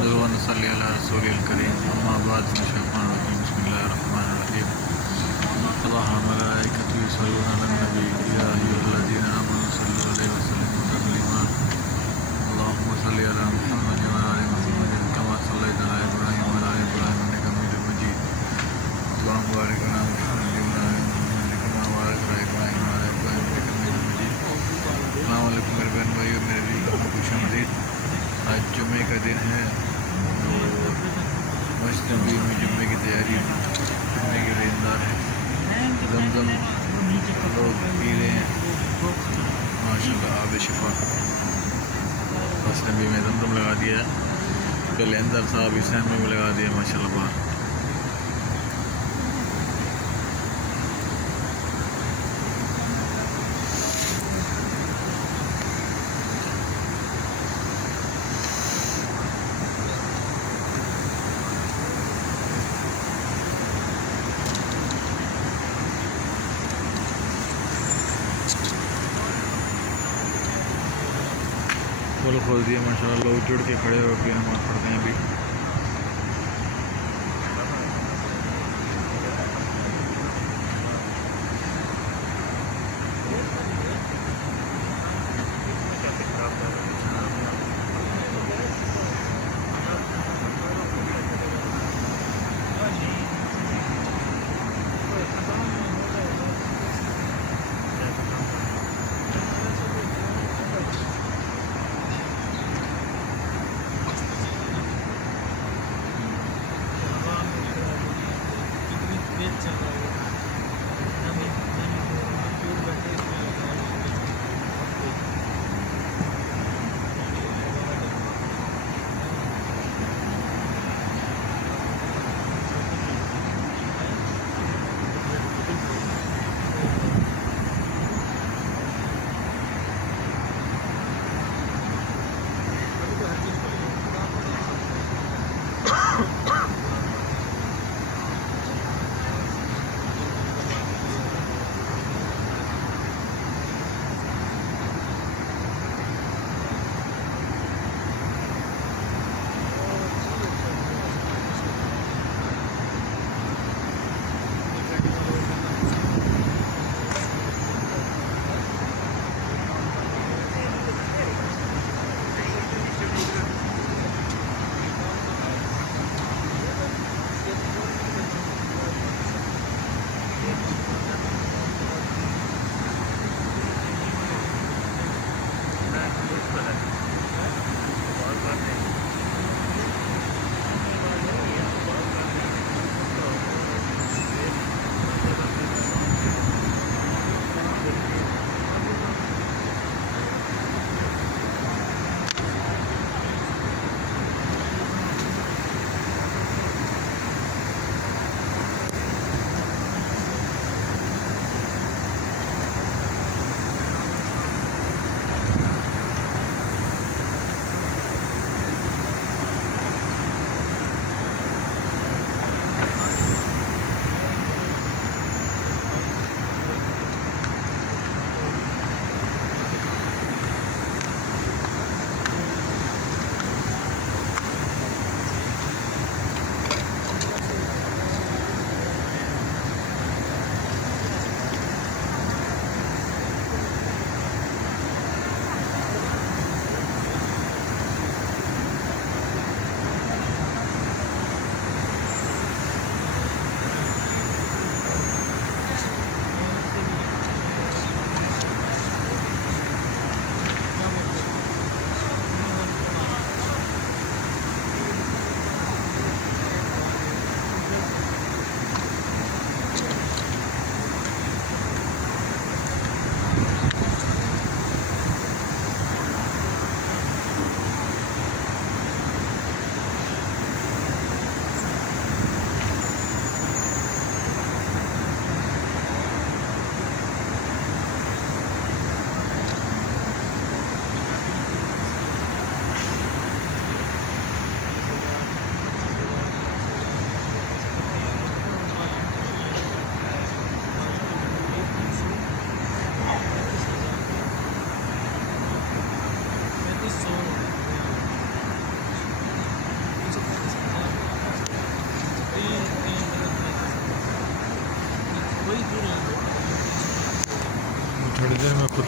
नहमदुहु व नसल्ली अला रसूलिल करीम अम्मा बाद बिस्मिल्लाहिर्रहमानिर्रहीम अल्लाह मलाइकतु युसल्लूना अलन नबी या अय्युहल्लज़ीना आमनू सल्लु अलैहि व सल्लिमू तस्लीमा अल्लाहुम्मा सल्लि अला मुहम्मद व आलि मुहम्मद कमा सल्लैता अला इब्राहीम व आलि इब्राहीम इन्नका हमीदुम मजीद अल्लाहुम्मा बारिक अला मुहम्मद व आलि मुहम्मद कमा बारकता अला इब्राहीम व आलि इब्राहीम इन्नका हमीदुम मजीद। अस्सलामु अलैकुम मेरे बहन भाइयों, मेरे दिल को खुशामदीद। आज जुम्मे का दिन है तो मस्जिद नबी में जुम्मे की तैयारी करने के लिए इंतज़ार है। जमजम लोग पी रहे हैं माशाल्लाह, आब शिफा। मस्जिद नबी में जमजम लगा दिया है, कल अंदर साहब ईसान में भी लगा दिया माशाल्लाह बाहर। पुल खोल दिया माशाल्लाह, लोग जुड़ के खड़े होकर नमाज़ पढ़ते हैं अभी।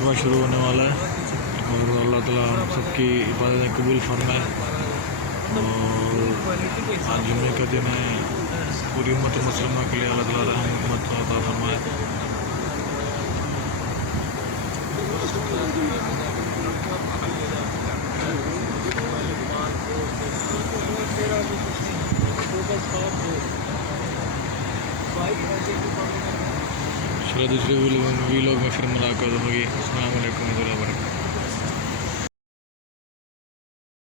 खुतबा शुरू होने वाला है और अल्लाह ताला हम सबकी इबादतें कबूल फरमाए। और आज जुम्मे का दिन है, पूरी उम्मत मुसलमान के लिए अल्लाह ताला रहमत अता फरमाए। चलो दूसरे वीलॉग में फिर मुलाकात होगी। अस्सलाम वालेकुम व रहमतुल्लाहि व बरकातहू।